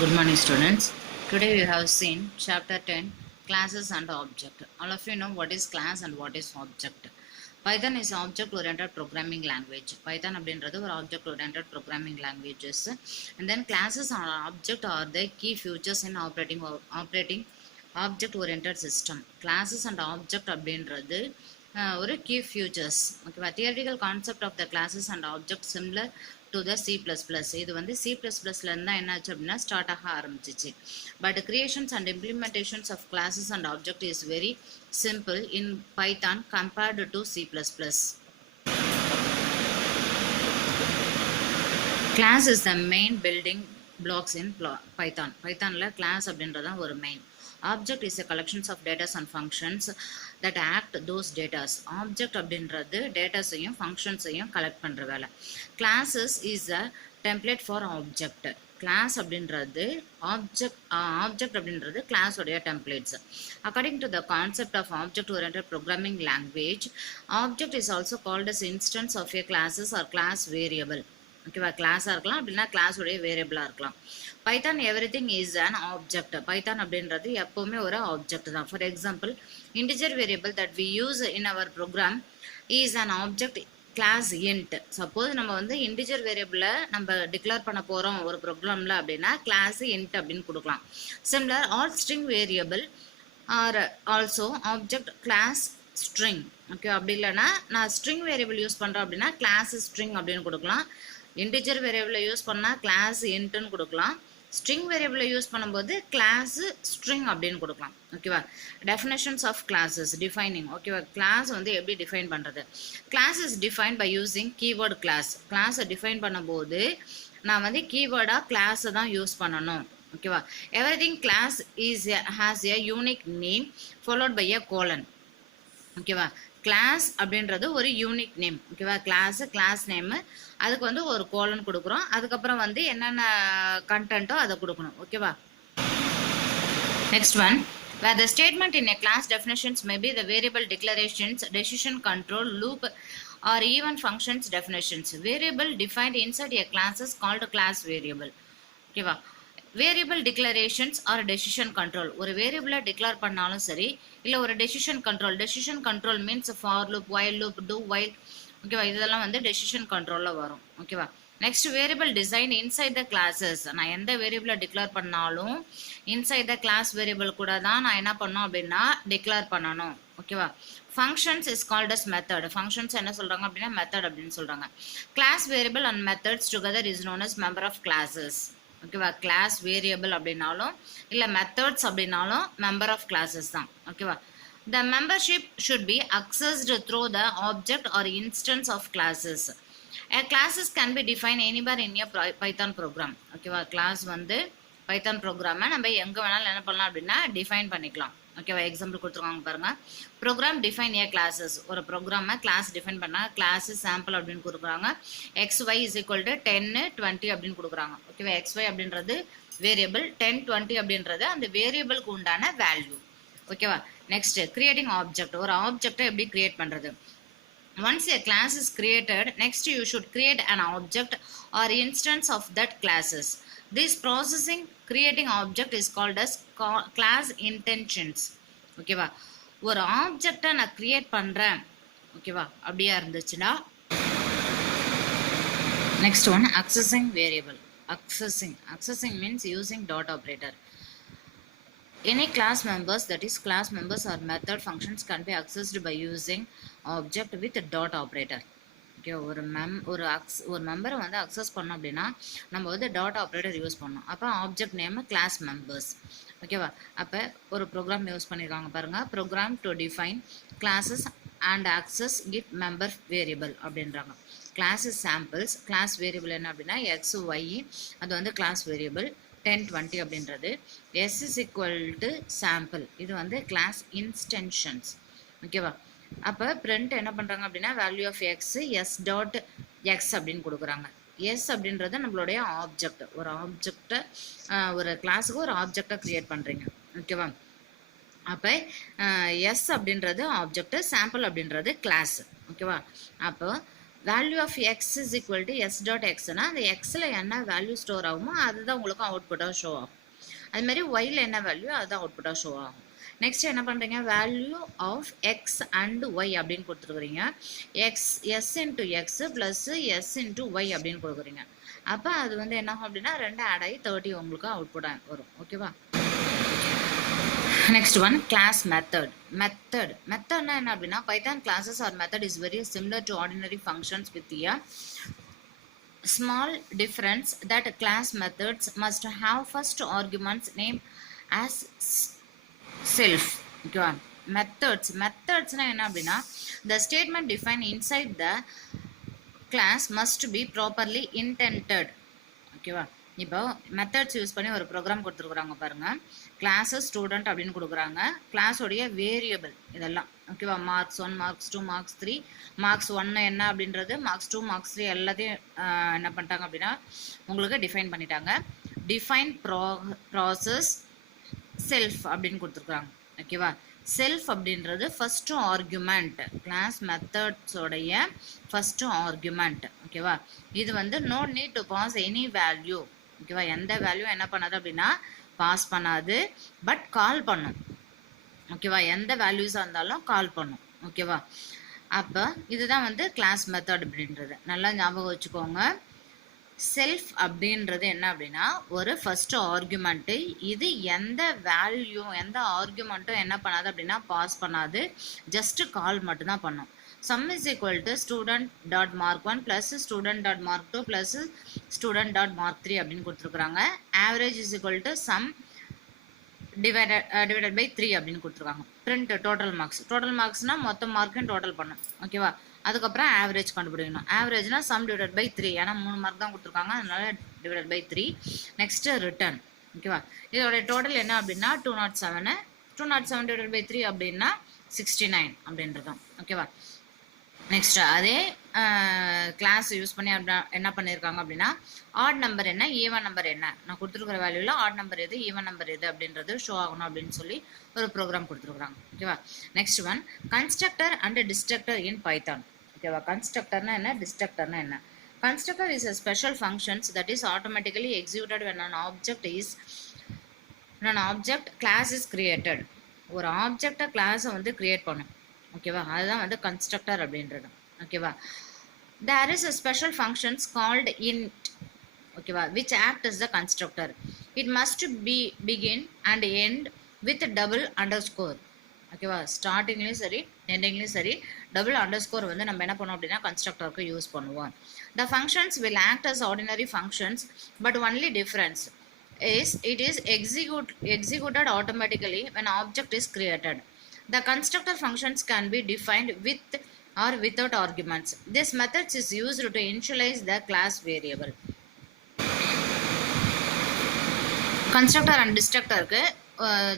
Good morning, students. Today we have seen chapter 10 classes and object. All of you know what is class and what is object. Python is object oriented programming language. Python அப்படின்றது ஒரு object oriented programming languages. And then classes and object are the key features in operating object oriented system. Classes and object அப்படின்றது ஒரு key features. ஓகேவா, theoretical concept of the classes and object similar to the C++. இது வந்து C++லேருந்து தான் என்னாச்சு அப்படின்னா start ஆக ஆரம்பிச்சிச்சு. But creations and implementations of classes and object is very simple in Python compared to C++. Class is the main building blocks in Python. Pythonல class அப்படின்றதான் ஒரு main. Object is a collections of data and functions that act those data. Object அப்படின்றது datasையும் functionsையும் collect பண்ற வேலை. Classes is a template for object. Class அப்படின்றது object அப்படின்றது class உடைய templates. According to the concept of object oriented programming language, object is also called as instance of a classes or class variable. ஓகேவா, கிளாஸாக இருக்கலாம் அப்படின்னா class உடைய வேரியபிளாக இருக்கலாம். Python everything is an object. Python அப்படின்றது எப்போவுமே ஒரு ஆப்ஜெக்ட் தான். For example, integer variable that we use in our program is an object class int. Suppose நம்ம வந்து இன்டிஜர் வேரியபிளை நம்ம டிக்ளேர் பண்ண போகிறோம் ஒரு ப்ரோக்ராமில் அப்படின்னா கிளாஸ் இன்ட் அப்படின்னு கொடுக்கலாம். Similar all string variable are also object class string. Okay, அப்படி இல்லைன்னா நான் ஸ்ட்ரிங் வேரியபிள் யூஸ் பண்ணுறேன் அப்படின்னா கிளாஸ் ஸ்ட்ரிங் அப்படின்னு கொடுக்கலாம். இன்டிஜர் வேரியபிளை யூஸ் பண்ணால் கிளாஸ் இன்ட்டுன்னு கொடுக்கலாம். ஸ்ட்ரிங் வேரியபிளை யூஸ் பண்ணும்போது கிளாஸ் ஸ்ட்ரிங் அப்படின்னு கொடுக்கலாம். ஓகேவா, டெஃபினேஷன்ஸ் ஆஃப் கிளாஸஸ் டிஃபைனிங். ஓகேவா, கிளாஸ் வந்து எப்படி டிஃபைன் பண்ணுறது? Class is define by using keyword class. கிளாஸை டிஃபைன் பண்ணும்போது நான் வந்து கீவேர்டாக கிளாஸை தான் யூஸ் பண்ணணும். ஓகேவா, everything class has a unique name followed by a colon. ஓகேவா, கிளாஸ் அப்படின்றது ஒரு யூனிக் நேம். ஓகேவா, கிளாஸ் நேமு, அதுக்கு வந்து ஒரு கோலன் கொடுக்குறோம். அதுக்கப்புறம் வந்து என்னென்ன கண்டென்ட்டோ அதை கொடுக்கணும். ஓகேவா, next one, where the statement in a class definitions may be the variable declarations, decision control, loop or even functions definitions. Variable defined inside a class is called class variable. ஓகேவா, variable declarations or decision control. ஒரு வேரியபிளை declare பண்ணாலும் சரி, இல்லை ஒரு decision control means for loop, while loop, do while. ஓகேவா, இதெல்லாம் வந்து டெசிஷன் கண்ட்ரோலில் வரும். ஓகேவா, next variable design inside the classes. நான் எந்த வேரியபிளை டிக்ளேர் பண்ணாலும் இன்சைட் த கிளாஸ் வேரியபிள் கூட தான் நான் என்ன பண்ணணும் அப்படின்னா டிக்ளேர் பண்ணணும். ஓகேவா, functions is called as method. Functions என்ன சொல்கிறாங்க அப்படின்னா மெத்தட் அப்படின்னு சொல்கிறாங்க. Class variable and methods together is known as member of classes. ஓகேவா, கிளாஸ் வேரியபிள் அப்படின்னாலும் இல்லை மெத்தட்ஸ் அப்படின்னாலும் மெம்பர் ஆஃப் கிளாஸஸ் தான். ஓகேவா, the membership should be accessed through the object or instance of classes. Classes can be define anywhere in a Python program. ஓகேவா, class வந்து Python ப்ரோக்ராமை நம்ம எங்கே வேணாலும் என்ன பண்ணலாம் அப்படின்னா டிஃபைன் பண்ணிக்கலாம். ஓகேவா, எக்ஸாம்பிள் கொடுத்துருக்காங்க பாருங்கள். ப்ரோக்ராம் டிஃபைன் ஏ கிளாஸஸ். ஒரு ப்ரோக்ராமை கிளாஸ் டிஃபைன் பண்ணால் கிளாஸு சாம்பிள் அப்படின்னு கொடுக்குறாங்க. XY இஸ் ஈக்குவல் டு 10, 20 அப்படின்னு கொடுக்குறாங்க. ஓகேவா, XY அப்படின்றது வேரியபிள், 10, 20 அப்படின்றது அந்த வேரியபிளுக்கு உண்டான வேல்யூ. ஓகேவா, நெக்ஸ்ட் கிரியேட்டிங் ஆப்ஜெக்ட். ஒரு ஆப்ஜெக்டை எப்படி கிரியேட் பண்ணுறது? Once a class is created, next you should create an object or instance of that classes. This processing creating object is called as class intentions. ஓகேவா, ஒரு ஆப்ஜெக்டை நான் கிரியேட் பண்ணுறேன். ஓகேவா, அப்படியா இருந்துச்சுன்னா next one accessing variable. Accessing means using dot operator. Any class members, that is class members or method functions, can be accessed by using object with dot operator. Okay, ஒரு மெம்பரை வந்து அக்சஸ் பண்ணோம் அப்படின்னா நம்ம வந்து டாட் ஆப்ரேட்டர் யூஸ் பண்ணோம். அப்போ object name class members. ஓகேவா, அப்போ ஒரு ப்ரோக்ராம் யூஸ் பண்ணியிருக்காங்க பாருங்கள். Program to define classes and access it member variable அப்படின்றாங்க. Classes samples. கிளாஸ் வேரியபிள் என்ன அப்படின்னா XY, அது வந்து கிளாஸ் வேரியபிள். 10, 20 அப்படின்றது. S is equal to sample, இது வந்து கிளாஸ் இன்ஸ்டென்ஷன்ஸ். ஓகேவா, அப்போ பிரிண்ட் என்ன பண்ணுறாங்க அப்படின்னா value of x s dot x அப்படின்னு கொடுக்குறாங்க. எஸ் அப்படின்றது நம்மளுடைய ஆப்ஜெக்ட். ஒரு ஆப்ஜெக்டை ஒரு கிளாஸுக்கு ஒரு ஆப்ஜெக்டை க்ரியேட் பண்ணுறீங்க. ஓகேவா, அப்போ எஸ் அப்படின்றது ஆப்ஜெக்ட், சாம்பிள் அப்படின்றது கிளாஸ். ஓகேவா, அப்போ value of X is equal to S dot எக்ஸ்னா அந்த எக்ஸில் என்ன வேல்யூ ஸ்டோர் ஆகுமோ அதுதான் உங்களுக்கு அவுட்புட்டாக ஷோ ஆகும். அதுமாதிரி ஒயில் என்ன வேல்யூ அதுதான் அவுட்புட்டாக ஷோ ஆகும். நெக்ஸ்ட் என்ன பண்ணுறீங்க, value of X and Y அப்படின்னு கொடுத்துருக்குறீங்க. S into X plus S into Y அப்படின்னு கொடுக்குறீங்க. அப்போ அது வந்து என்ன ஆகும் அப்படின்னா 2 ஆட் ஆகி 30 உங்களுக்கு அவுட்புட்டாக வரும். ஓகேவா. Next one, class method. Methodனா என்ன அப்படின்னா Python classes or method is very similar to ordinary functions with a small difference that class methods must have first arguments name as self. Okay. Methodsனா என்ன அப்படின்னா the statement defined inside the class must be properly indented. ஓகேவா. இப்போ methods use பண்ணி ஒரு program கொடுத்துருக்குறாங்க பாருங்கள். Class student அப்படின்னு கொடுக்குறாங்க. கிளாஸோடைய வேரியபிள் இதெல்லாம் ஓகேவா. மார்க்ஸ் 1 மார்க்ஸ் 2 மார்க்ஸ் 3 மார்க்ஸ் 1 என்ன அப்படின்றது மார்க்ஸ் 2 மார்க்ஸ் 3 எல்லாத்தையும் என்ன பண்ணிட்டாங்க அப்படின்னா உங்களுக்கு டிஃபைன் பண்ணிட்டாங்க. டிஃபைன் ப்ராசஸ் செல்ஃப் அப்படின்னு கொடுத்துருக்குறாங்க. ஓகேவா. செல்ஃப் அப்படின்றது ஃபஸ்ட்டு ஆர்குமெண்ட், கிளாஸ் மெத்தட்ஸோடைய ஃபஸ்ட்டு ஆர்குமெண்ட். ஓகேவா. இது வந்து no need to pass any value. ஓகேவா. எந்த வேல்யூ என்ன பண்ணாது அப்படின்னா பாஸ் பண்ணாது, பட் கால் பண்ணும். ஓகேவா. எந்த வேல்யூஸாக இருந்தாலும் கால் பண்ணும். ஓகேவா. அப்போ இதுதான் வந்து கிளாஸ் மெத்தட் அப்படின்றது நல்லா ஞாபகம் வச்சுக்கோங்க. செல்ஃப் அப்படின்றது என்ன அப்படின்னா ஒரு ஃபஸ்ட்டு ஆர்குமெண்ட்டு. இது எந்த வேல்யூ எந்த ஆர்குமெண்ட்டும் என்ன பண்ணாது அப்படின்னா பாஸ் பண்ணாது, ஜஸ்ட்டு கால் மட்டும்தான் பண்ணும். sum is equal to student dot mark 1 plus student dot mark 2 plus student dot mark 3 அப்படின்னு கொடுத்துருக்குறாங்க. average is equal to sum divided by 3 அப்படின்னு கொடுத்துருக்காங்க. print total மார்க்ஸ்னால் மொத்த மார்க்கையும் டோட்டல் பண்ணும். ஓகேவா. அதுக்கப்புறம் ஆவரேஜ் கண்டுபிடிக்கணும். ஆவரேஜ்னா சம் டிவைடட் பை 3, ஏன்னா 3 மார்க் தான் கொடுத்துருக்காங்க, அதனால டிவைடட் பை 3. Next return. ஓகேவா. இதோட டோட்டல் என்ன அப்படின்னா 207. 207 டிவைடட் பை 3 அப்படின்னா 69 அப்படின்றதும். ஓகேவா. நெக்ஸ்ட் அதே கிளாஸ் யூஸ் பண்ணி என்ன பண்ணியிருக்காங்க அப்படின்னா ஆட் நம்பர் என்ன ஈவன் நம்பர் என்ன, நான் கொடுத்துருக்குற வேல்யூவில் ஆட் நம்பர் எது ஈவன் நம்பர் எது அப்படின்றது ஷோ ஆகணும் அப்படின்னு சொல்லி ஒரு ப்ரோக்ராம் கொடுத்துருக்குறாங்க. ஓகேவா. Next one, constructor and destructor in Python. ஓகேவா. கன்ஸ்ட்ரக்டர்னா என்ன, டிஸ்ட்ரக்டர்னா என்ன. Constructor is a special functions that is automatically executed when an object class is created. ஒரு ஆப்ஜெக்டை கிளாஸை வந்து கிரியேட் பண்ணும். ஓகேவா. அதுதான் வந்து கன்ஸ்ட்ரக்டர் அப்படின்றது. ஓகேவா. There is a special functions called int. ஓகேவா. Which act is the constructor. It must begin and end with double underscore. ஓகேவா. ஸ்டார்டிங்லேயும் சரி எண்டிங்லேயும் சரி டபுள் அண்டர்ஸ்கோர் வந்து நம்ம என்ன பண்ணோம் அப்படின்னா கன்ஸ்ட்ரக்டருக்கு யூஸ் பண்ணுவோம். The functions will act as ordinary functions, but only difference is it is executed automatically when object is created. The constructor functions can be defined with or without arguments. This method is used to initialize the class variable. Constructor and destructor க்கு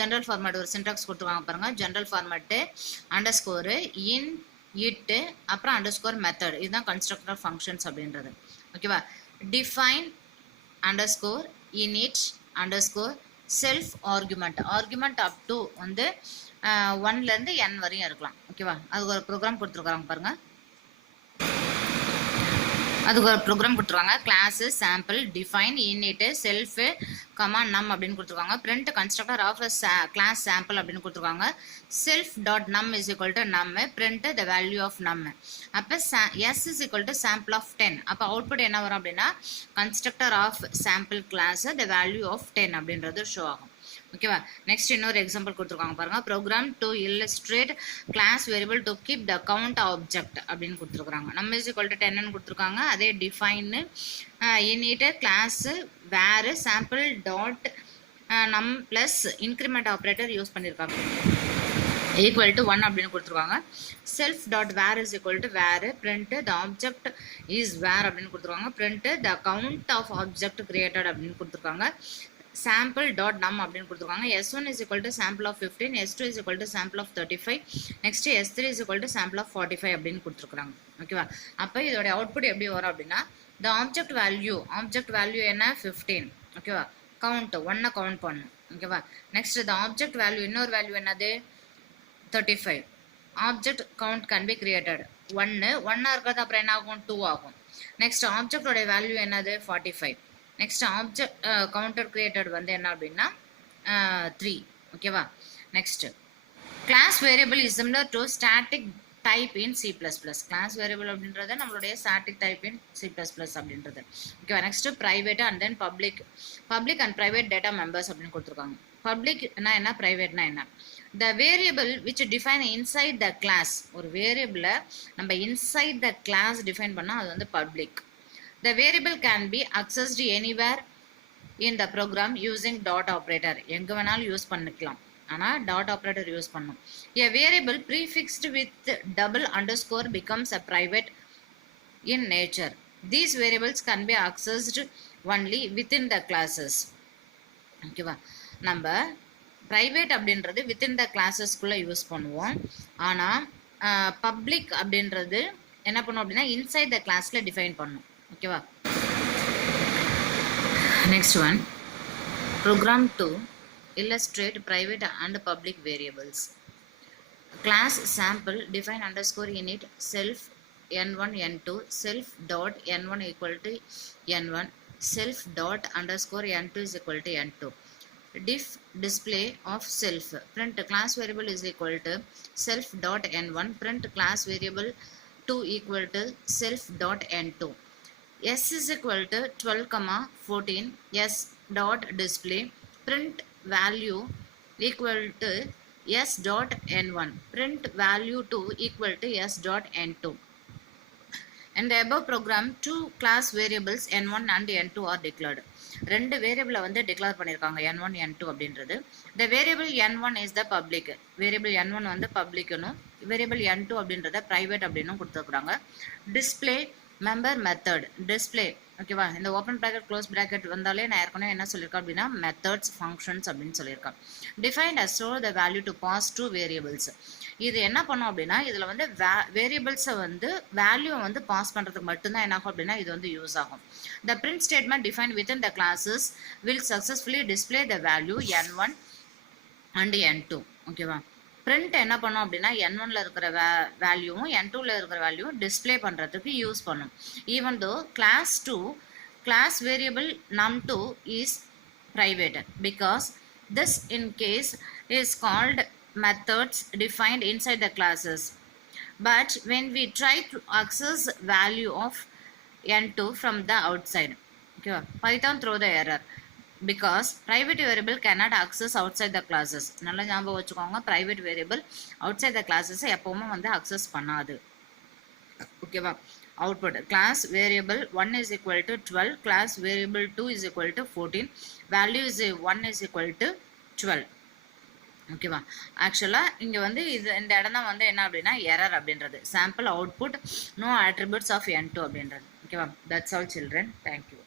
general format ஒரு syntax கொடுத்துருவாங்க பாருங்க. General format அண்டர்ஸ்கோரு இன் இட்டு அப்புறம் underscore method, இதுதான் constructor functions அப்படின்றது. ஓகேவா. Define underscore init underscore self argument up to வந்து 1லேருந்து n வரையும் இருக்கலாம். ஓகேவா. அதுக்கு ஒரு ப்ரோக்ராம் கொடுத்துருக்காங்க பாருங்க. அதுக்கு ஒரு ப்ரோக்ராம் கொடுத்துருவாங்க. Class sample define init self num அப்படின்னு கொடுத்துருக்காங்க. Print constructor of class sample அப்படின்னு கொடுத்துருக்காங்க. Self dot num is equal to num, print the value of num. அப்போ s is equal to sample of 10. அப்போ அவுட்புட் என்ன வரும் அப்படின்னா constructor of sample class the value of 10 அப்படின்றது show ஆகும். ஓகேவா. நெக்ஸ்ட் இன்னொரு எக்ஸாம்பிள் கொடுத்துருக்காங்க பாருங்க. Program to illustrate class variable to keep the count object அப்படின்னு கொடுத்துருக்காங்க. நம்ம இஸ் ஈக்குவல் டு 10 கொடுத்துருக்காங்க. அதே டிஃபைன் இன்னிட்டு கிளாஸ் வேறு sample dot num plus increment operator use பண்ணியிருக்காங்க. ஈக்குவல் டு 1 அப்படின்னு கொடுத்துருக்காங்க. Self dot var is equal to var, print the object is var அப்படின்னு கொடுத்துருக்காங்க. Print the count of object created அப்படின்னு கொடுத்துருக்காங்க. sample dot num அப்படின்னு கொடுத்துருக்காங்க. s1 is equal to sample of 15, s2 is equal to sample of 35, next s3 is equal to sample of 45 அப்படின்னு கொடுத்துருக்காங்க. ஓகேவா. அப்போ இதோட அவுட்புட் எப்படி வரும் அப்படின்னா the object value என்ன 15. ஓகேவா. கவுண்ட் 1 கவுண்ட் பண்ணும். ஓகேவா. நெக்ஸ்ட் the object value இன்னொரு வேல்யூ என்னது 35. Object count can be created. 1 இருக்கிறது அப்புறம் என்ன ஆகும் 2 ஆகும். நெக்ஸ்ட் ஆப்ஜெக்டோட வேல்யூ என்னது 45. நெக்ஸ்ட் ஆப்ஜெக்ட் கவுண்டர் கிரியேட்டட் வந்து என்ன அப்படின்னா 3. ஓகேவா. Next class variable is similar to static type in C++. Class variable அப்படின்றது நம்மளுடைய ஸ்டாட்டிக் டைப் இன் C++ அப்படின்றது. ஓகேவா. Next private and then public and private data members அப்படின்னு கொடுத்துருக்காங்க. பப்ளிக்னா என்ன, ப்ரைவேட்னா என்ன. The variable which define inside the class, ஒரு வேரியபிளை நம்ம இன்சைட் த கிளாஸ் டிஃபைன் பண்ணால் அது வந்து public. The variable can be accessed anywhere in the program using dot operator, எங்கே வேணாலும் யூஸ் பண்ணிக்கலாம், ஆனால் டாட் ஆப்ரேட்டர் யூஸ் பண்ணும். A variable prefixed with double underscore becomes a private in nature. These variables can be accessed only within the classes. ஓகேவா. நம்ம private அப்படின்றது within the கிளாஸஸ்குள்ளே use பண்ணுவோம். ஆனால் பப்ளிக் அப்படின்றது என்ன பண்ணும் அப்படின்னா இன்சைட் த கிளாஸில் டிஃபைன் பண்ணும். ஓகேவா. Next one, program 2 illustrate private and public variables. Class sample define underscore init self n1 n2 self dot n1 equal to n1 self dot underscore n2 is equal to n2. Diff display of self print class variable is equal to self dot n1 print class variable 2 equal to self dot n2. S is equal to 12, 14 s dot display print value equal to s dot n1 print value 2 equal to s dot n2. In the above program, two class variables n1 and n2 are declared. ரெண்டு வேரியபிளை வந்து declare பண்ணியிருக்காங்க n1 n2 அப்படின்றது. The variable n1 is the public. Variable n1 வந்து பப்ளிக்னும் variable n2 அப்படின்றத private அப்படின்னும் கொடுத்துருக்குறாங்க. Display member method display. ஓகேவா. இந்த ஓப்பன் ப்ராக்கெட் க்ளோஸ் ப்ராக்கெட் வந்தாலே நான் ஏற்கனவே என்ன சொல்லியிருக்கேன் அப்படின்னா மெத்தட்ஸ் ஃபங்க்ஷன்ஸ் அப்படின்னு சொல்லியிருக்கேன். Defined as store the value to pass to variables. இது என்ன பண்ணும் அப்படின்னா இதில் வந்து வேரியபிள்ஸை வந்து வேல்யூவை வந்து பாஸ் பண்ணுறதுக்கு மட்டும்தான் என்ன ஆகும் அப்படின்னா இது வந்து யூஸ் ஆகும். த print statement define within the classes will successfully display the value n1 and n2. ஓகேவா. பிரிண்ட் என்ன பண்ணும் அப்படின்னா n1ல இருக்கிற வேல்யூவும் n2ல இருக்கிற வேல்யூவும் டிஸ்பிளே பண்ணுறதுக்கு யூஸ் பண்ணும். Even though class variable num2 is private because this in case is called methods defined inside the classes. But when we try to access value of n2 from the outside, okay, Python throw the error because private variable cannot access outside the classes. நல்லா ஞாபகம் வச்சுக்கோங்க, private variable outside the classes எப்பவுமே வந்து access பண்ணாது. ஓகேவா. output class variable 1 is equal to 12, class variable 2 is equal to 14, value is 1 is equal to 12. ஓகேவா. ஆக்சுவலாக இங்கே வந்து இந்த இடம் தான் வந்து என்ன அப்படின்னா எரர் அப்படின்றது. Sample output no attributes of n2 அப்படின்றது. ஓகேவா. That's all children. தேங்க்யூ.